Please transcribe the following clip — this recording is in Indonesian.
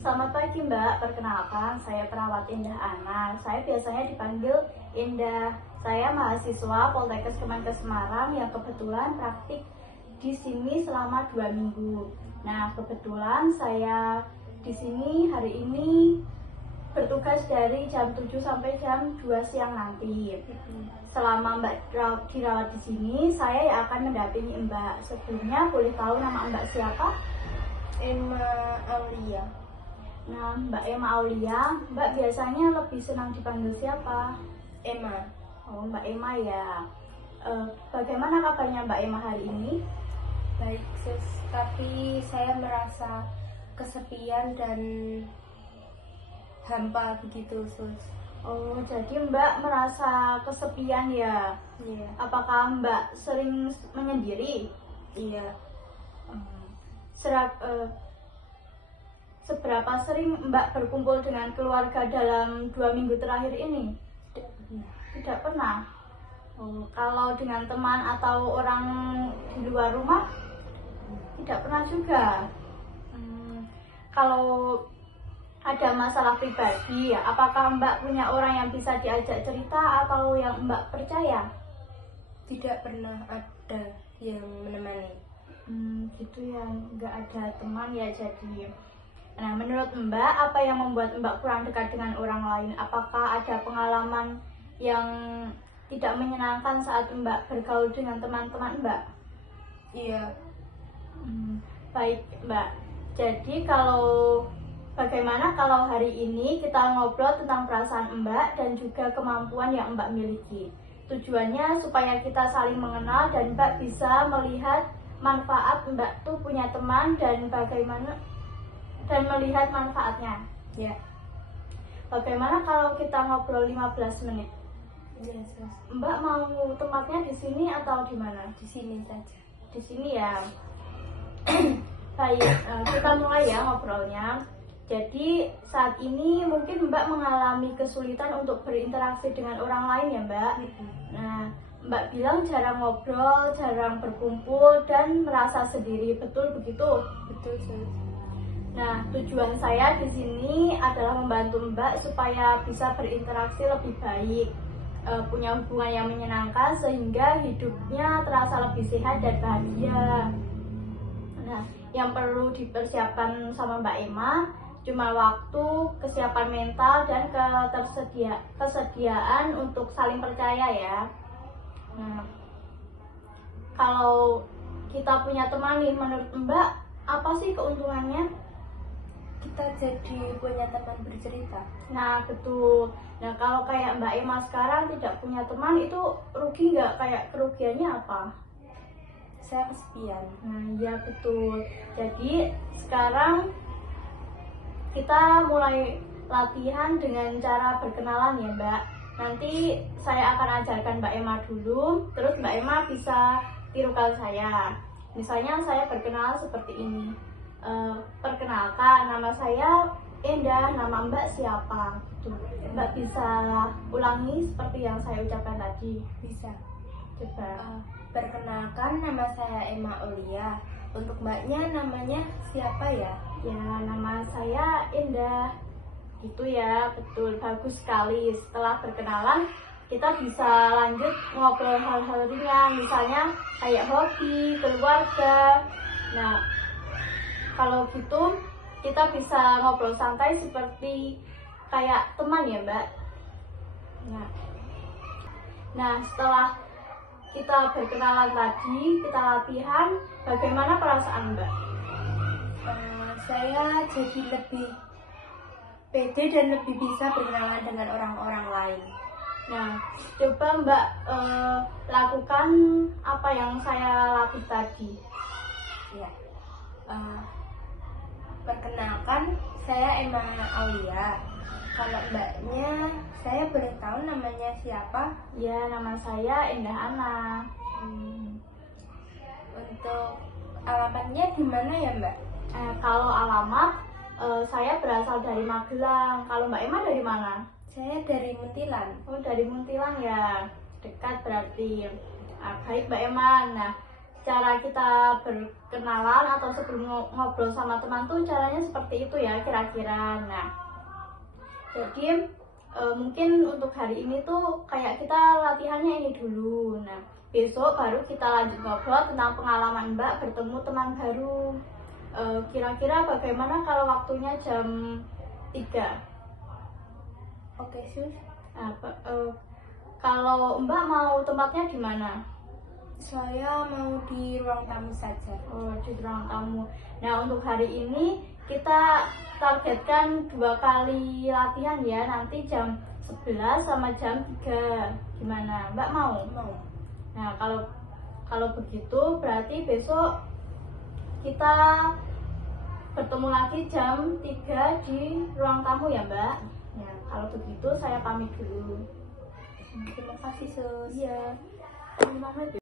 Selamat pagi Mbak, perkenalkan saya perawat Indah Ana. Saya biasanya dipanggil Indah. Saya mahasiswa Poltekkes Kemenkes Semarang yang kebetulan praktik di sini selama 2 minggu. Nah, kebetulan saya di sini hari ini bertugas dari jam 7 sampai jam 2 siang nanti. Selama Mbak dirawat di sini, saya yang akan mendampingi Mbak. Sebelumnya boleh tahu nama Mbak siapa? Emma Aulia. Nah, Mbak Emma Aulia, Mbak biasanya lebih senang dipanggil siapa? Emma. Oh, Mbak Emma ya. Bagaimana kabarnya Mbak Emma hari ini? Baik, Sus. Tapi saya merasa kesepian dan hampa begitu, Sus. Oh, jadi Mbak merasa kesepian ya? Iya. Apakah Mbak sering menyendiri? Iya. Seberapa sering Mbak berkumpul dengan keluarga dalam 2 minggu terakhir ini? Tidak pernah. Oh, kalau dengan teman atau orang di luar rumah? Tidak pernah juga. Kalau ada masalah pribadi, apakah Mbak punya orang yang bisa diajak cerita atau yang Mbak percaya? Tidak pernah ada yang menemani. Gitu ya, nggak ada teman ya jadi. Nah, menurut Mbak, apa yang membuat Mbak kurang dekat dengan orang lain? Apakah ada pengalaman yang tidak menyenangkan saat Mbak bergaul dengan teman-teman Mbak? Iya. Baik Mbak, jadi bagaimana kalau hari ini kita ngobrol tentang perasaan Mbak dan juga kemampuan yang Mbak miliki? Tujuannya supaya kita saling mengenal dan Mbak bisa melihat manfaat Mbak tuh punya teman dan melihat manfaatnya. Ya. Bagaimana kalau kita ngobrol 15 menit? Iya, Sus. Mbak mau tempatnya di sini atau di mana? Di sini saja. Di sini ya. Baik, kita mulai ya ngobrolnya. Jadi saat ini mungkin Mbak mengalami kesulitan untuk berinteraksi dengan orang lain ya Mbak. Nah, Mbak bilang jarang ngobrol, jarang berkumpul, dan merasa sendiri. Betul begitu? Betul, Sus. Nah, tujuan saya di sini adalah membantu Mbak supaya bisa berinteraksi lebih baik, punya hubungan yang menyenangkan sehingga hidupnya terasa lebih sehat dan bahagia. Nah, yang perlu dipersiapkan sama Mbak Emma cuma waktu, kesiapan mental, dan kesediaan untuk saling percaya ya. Nah, kalau kita punya teman nih, menurut Mbak apa sih keuntungannya? Kita jadi punya teman bercerita. Nah, betul. Nah, kalau kayak Mbak Emma sekarang tidak punya teman, itu rugi nggak? Kayak kerugiannya apa? Saya kesepian. Nah, ya betul. Jadi sekarang kita mulai latihan dengan cara berkenalan ya Mbak. Nanti saya akan ajarkan Mbak Emma dulu, terus Mbak Emma bisa tirukan saya. Misalnya saya berkenalan seperti ini. Perkenalkan, nama saya Indah, nama Mbak siapa? Gitu. Mbak bisa ulangi seperti yang saya ucapkan tadi. Bisa. Coba. Perkenalkan, nama saya Emma Aulia. Untuk Mbaknya namanya siapa ya? Ya, nama saya Indah. Gitu ya, betul, bagus sekali. Setelah berkenalan, kita bisa lanjut ngobrol hal-hal ringan, misalnya kayak hobi, keluarga. Nah, kalau gitu kita bisa ngobrol santai seperti kayak teman ya Mbak. Nah, setelah kita berkenalan tadi, kita latihan, bagaimana perasaan Mbak? Saya jadi lebih pede dan lebih bisa berkenalan dengan orang-orang lain. Nah, coba Mbak lakukan apa yang saya latih tadi. Ya. Perkenalkan, saya Emma Aulia. Kalau Mbaknya, saya boleh tahu namanya siapa? Ya, nama saya Indah Ana. Untuk alamatnya di mana ya Mbak? Kalau alamat, saya berasal dari Magelang. Kalau Mbak Emma dari mana? Saya dari Muntilan. Oh, dari Muntilan ya, dekat berarti. Baik Mbak Emma. Nah, cara kita berkenalan atau sebelum ngobrol sama teman tuh caranya seperti itu ya kira-kira. Nah, jadi mungkin untuk hari ini tuh kayak kita latihannya ini dulu. Nah, besok baru kita lanjut ngobrol tentang pengalaman Mbak bertemu teman baru. Kira-kira bagaimana kalau waktunya jam 3? Oke, Sus. Nah, kalau Mbak mau tempatnya di mana? Saya mau di ruang tamu saja. Oh, di ruang tamu. Nah, untuk hari ini kita targetkan 2 kali latihan ya, nanti jam 11 sama jam 3. Gimana? Mbak mau? Mau. Nah, kalau begitu berarti besok kita bertemu lagi jam 3 di ruang tamu ya, Mbak. Nah, kalau begitu saya pamit dulu. Terima kasih, Sus. Iya. 5 menit.